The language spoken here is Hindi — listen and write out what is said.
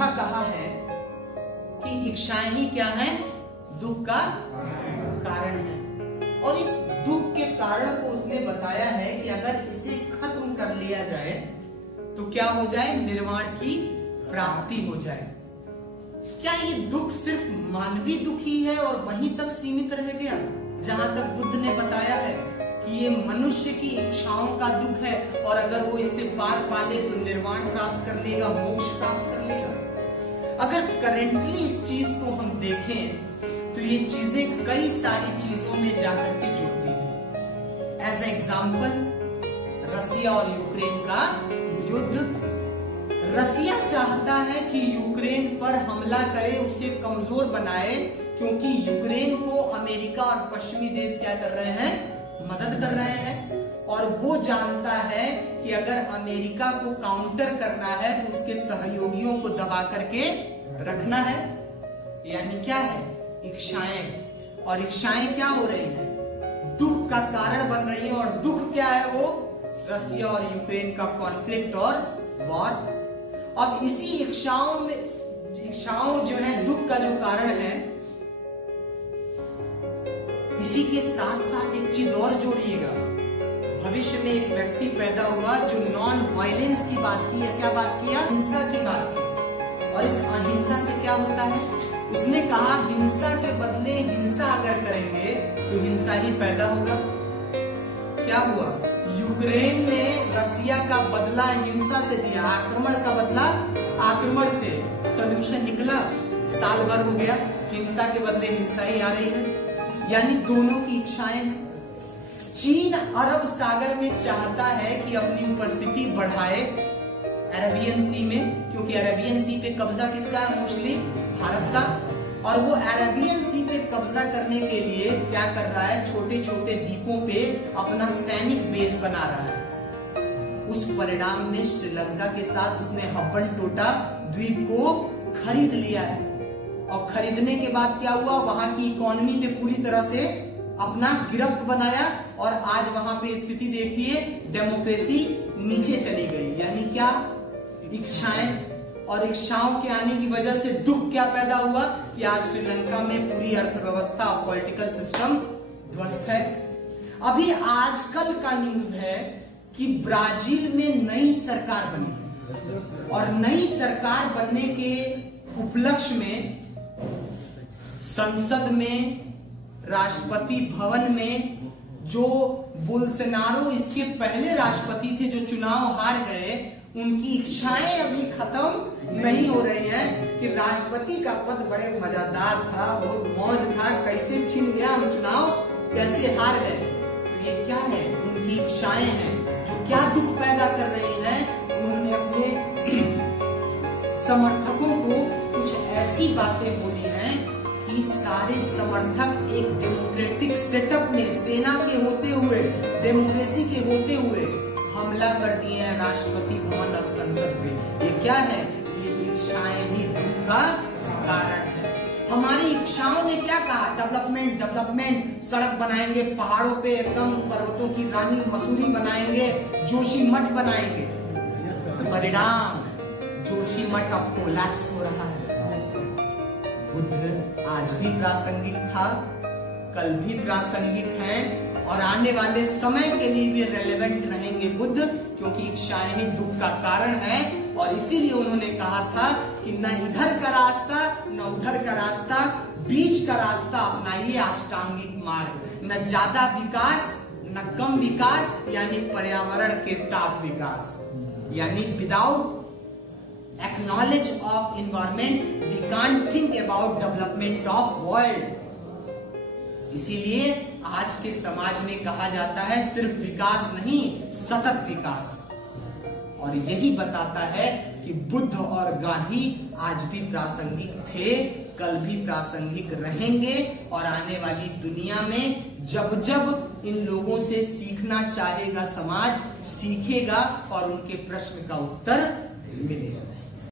अन्यथा कहा है कि इच्छाएं ही क्या है, दुख का कारण है। और इस दुख के कारण को उसने बताया है कि अगर इसे खत्म कर लिया जाए तो क्या हो जाए, निर्वाण की प्राप्ति हो जाए। क्या ये दुख सिर्फ मानवीय दुख ही है और वहीं तक सीमित रह गया? जहां तक बुद्ध ने बताया है कि ये मनुष्य की इच्छाओं का दुख है और अगर वो इससे पार पाले तो निर्वाण प्राप्त कर लेगा, मोक्ष प्राप्त कर लेगा। अगर करेंटली इस चीज को हम देखें तो ये चीजें कई सारी चीजों में जाकर के जुड़ती हैं। एज एग्जाम्पल, रसिया और यूक्रेन का युद्ध। रसिया चाहता है कि यूक्रेन पर हमला करे, उसे कमजोर बनाए, क्योंकि यूक्रेन को अमेरिका और पश्चिमी देश क्या कर रहे हैं, मदद कर रहे हैं। और वो जानता है कि अगर अमेरिका को काउंटर करना है तो उसके सहयोगियों को दबा करके रखना है। यानी क्या है, इच्छाएं। और इच्छाएं क्या हो रही हैं, दुख का कारण बन रही है। और दुख क्या है, वो रसिया और यूक्रेन का कॉन्फ्लिक्ट और वॉर। अब इसी इच्छाओं जो है, दुख का जो कारण है, इसी के साथ साथ एक चीज और जोड़िएगा। भविष्य में एक व्यक्ति पैदा हुआ जो नॉन वायलेंस की बात की, या क्या बात किया, हिंसा की बात की। और इस अहिंसा से क्या होता है, उसने कहा हिंसा के बदले हिंसा अगर करेंगे तो हिंसा ही पैदा होगा। क्या हुआ, यूक्रेन ने रसिया का बदला हिंसा से दिया, आक्रमण का बदला आक्रमण से। सॉल्यूशन निकला, साल भर हो गया, हिंसा के बदले हिंसा ही आ रही है। यानी दोनों की इच्छाएं। चीन अरब सागर में चाहता है कि अपनी उपस्थिति बढ़ाए अरेबियन सी में, क्योंकि अरेबियन सी पे कब्जा किसका है, मोस्टली भारत का। और वो अरेबियन सी पे कब्जा करने के लिए क्या कर रहा है, छोटे छोटे द्वीपों पे अपना सैनिक बेस बना रहा है। उस परिणाम में श्रीलंका के साथ उसने हब्बन टोटा द्वीप को खरीद लिया है। और खरीदने के बाद क्या हुआ, वहां की इकोनॉमी पे पूरी तरह से अपना गिरफ्त बनाया। और आज वहां पे स्थिति देखिए, डेमोक्रेसी नीचे चली गई। यानी क्या, इच्छाएं। और इच्छाओं के आने की वजह से दुख क्या पैदा हुआ कि आज श्रीलंका में पूरी अर्थव्यवस्था, पॉलिटिकल सिस्टम ध्वस्त है। अभी आजकल का न्यूज है कि ब्राजील में नई सरकार बनी और नई सरकार बनने के उपलक्ष्य में संसद में, राष्ट्रपति भवन में जो बोल्सोनारो इसके पहले राष्ट्रपति थे जो चुनाव हार गए, उनकी इच्छाएं अभी खत्म नहीं हो रही हैं कि राष्ट्रपति का पद बड़े मजेदार था, बहुत मौज था, कैसे छिन गया, हम चुनाव कैसे हार गए। तो ये क्या है, उनकी इच्छाएं हैं जो क्या दुख पैदा कर रही हैं। उन्होंने अपने समर्थकों को कुछ ऐसी बातें बोली हैं कि सारे समर्थक एक डेमोक्रेटिक सेटअप में, सेना के होते हुए, डेमोक्रेसी के होते हुए हमला कर दिए हैं राष्ट्रपति भवन और संसद पे। ये क्या है, ये इच्छाएं ही दुख का कारण है। हमारी इच्छाओं ने क्या कहा, डेवलपमेंट डेवलपमेंट, सड़क बनाएंगे, पहाड़ों पे एकदम पर्वतों की रानी मसूरी बनाएंगे, जोशी मठ बनाएंगे। परिणाम, जोशी मठ अब कोलैप्स हो रहा है। बुद्ध आज भी प्रासंगिक था, कल भी प्रासंगिक है और आने वाले समय के लिए भी रेलेवेंट रहेंगे बुद्ध, क्योंकि इच्छाएं ही दुख का कारण है। और इसीलिए उन्होंने कहा था कि न इधर का रास्ता न उधर का रास्ता, बीच का रास्ता अपनाइए, अष्टांगिक मार्ग। न ज्यादा विकास न कम विकास, यानी पर्यावरण के साथ विकास। यानी without acknowledge of environment we can't think about development of world। इसीलिए आज के समाज में कहा जाता है सिर्फ विकास नहीं, सतत विकास। और यही बताता है कि बुद्ध और गांधी आज भी प्रासंगिक थे, कल भी प्रासंगिक रहेंगे। और आने वाली दुनिया में जब जब इन लोगों से सीखना चाहेगा समाज, सीखेगा और उनके प्रश्न का उत्तर मिलेगा।